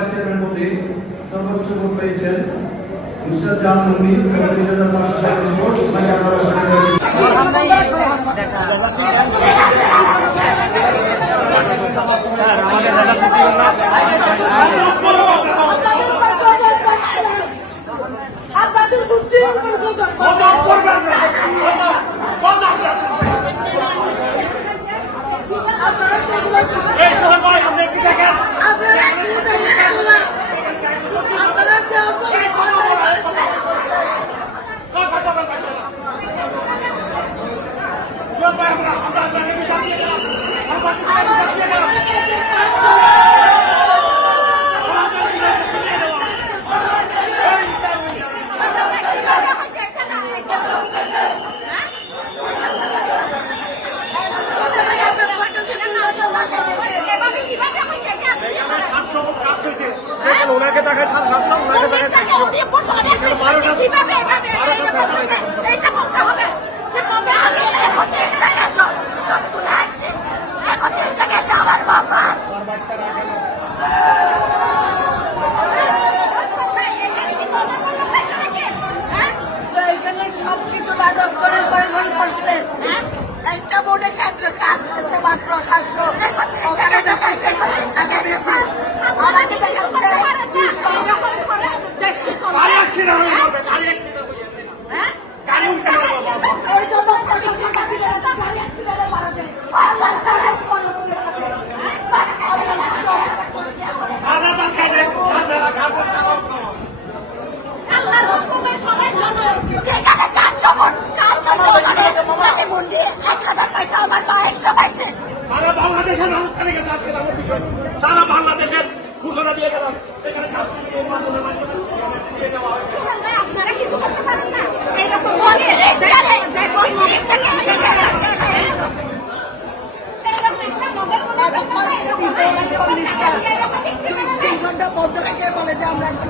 Vice chairman পদে সর্বোচ্চ vote পেয়েছেন। নুসরাত জাহান মুন্নি তিন হাজার পাঁচশো সাতাশ ভোট। ওনাকে বুদ্ধি আপনারা যেগুলো আপনারা দিয়ে দেন সেগুলো আপনারা যে ওনাকে দেখায় সাতশো ওনাকে দেখায় সাতশো। আমার বাবা এখানে সব কিছু নাটক করে করছে। একটা বোর্ডে কেন্দ্র কাজ হয়েছে মাত্র সাতশো। ওখানে দেখাচ্ছে টাকা আমাকে দেখাচ্ছে তাকে ভোট দিয়ে এক হাজার পয়সা আমার মা একশো পাইছে। সারা বাংলাদেশের মানুষ খালি গেছে আজকে আমার বিষয় সারা বাংলাদেশের ঘোষণা দিয়ে গেলাম এখানে কাজ দিয়ে মাধ্যমে মাধ্যমে দিয়ে দেওয়া হয়েছে আপনারা কিছু করতে পারেন না। এইরকম বলে, রেস্টারে, ওই মরিচটাকে এসে ফেলে। এরকম করে দিছে ওরা চল্লিশটা। দুই তিন ঘণ্টা বন্ধ রেখে বলে যে আমরা এখন